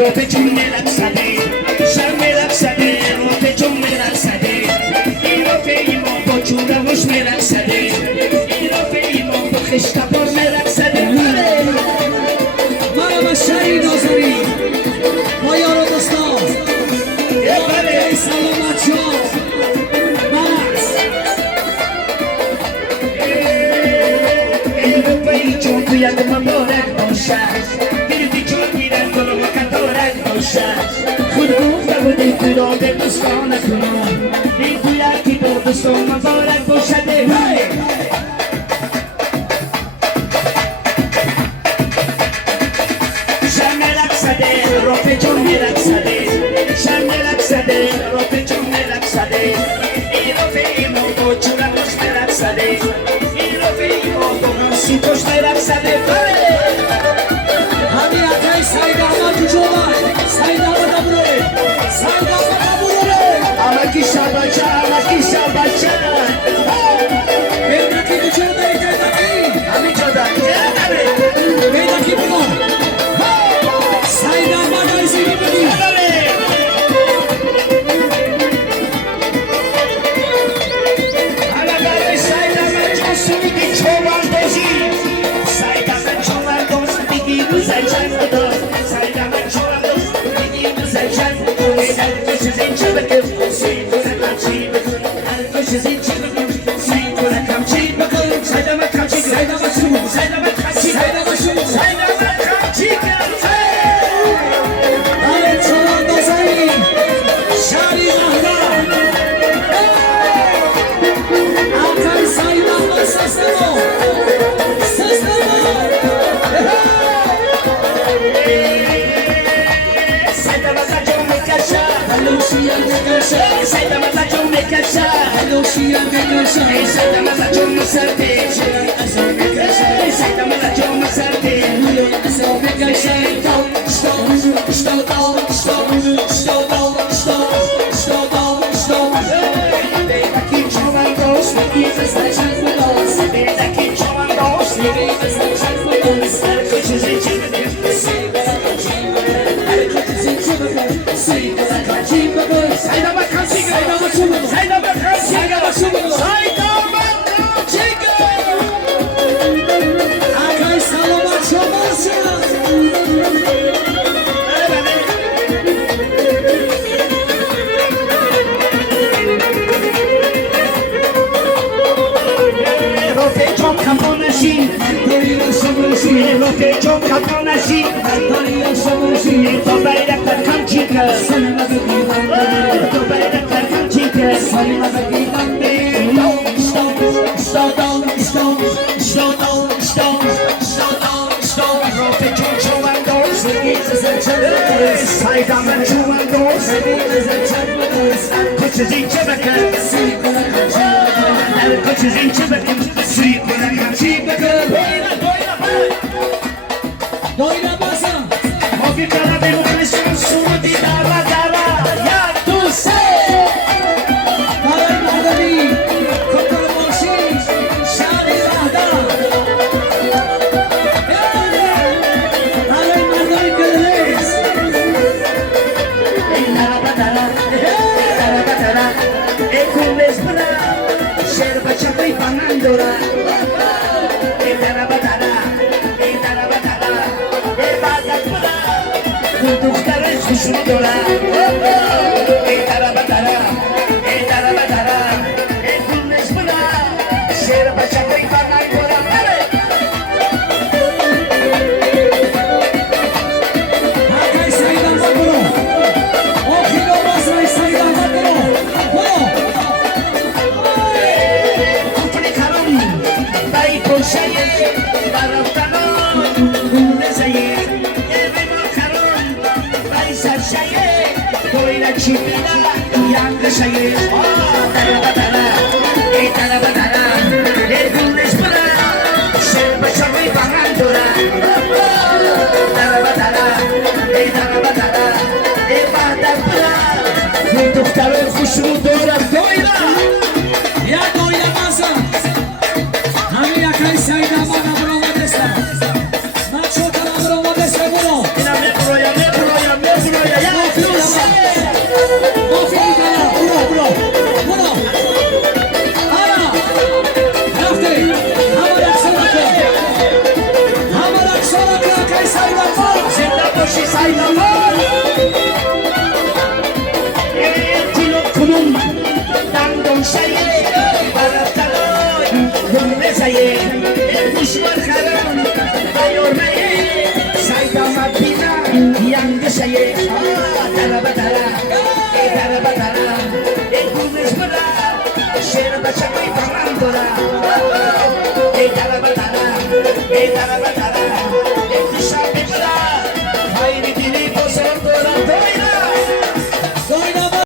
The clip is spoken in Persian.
روپه چون میرقصده شب میرقصده روپه چون میرقصده این روپه ایمان با چوره خوش میرقصده این روپه ایمان با خشکبار میرقصده مرحبا شهری نازاری با یار و دوستان ای سلامت شما بس این روپه ای چون توی مبارک باشد گردی چون میرن کنو و کتارک باشد خود گفته بودی تو به دوستان کنم این توی اکی با دوستان مبارک باشد شم میرقصده روپه چون میرقصده شم میرقصده روپه چون میرقصده این روپه ایمان با چوره خوش میرقصده این روپه ایمان با همسی خوش میرقصده همین اتای سعید احمد جوبای سعید احمد ابروه سعید احمد ابروه Amaki Shabacha, Amaki Shabacha. بیدکی بچه دایی بیدکی Ami Jordan, بیدکی بگو سعید احمد عزیزی بگی saye, el kuşlar karan, ayor maye, saydama bina, yandı saye, dara batara, dara batara, el kumes bala, şer başa koy tamam dora, dara batara,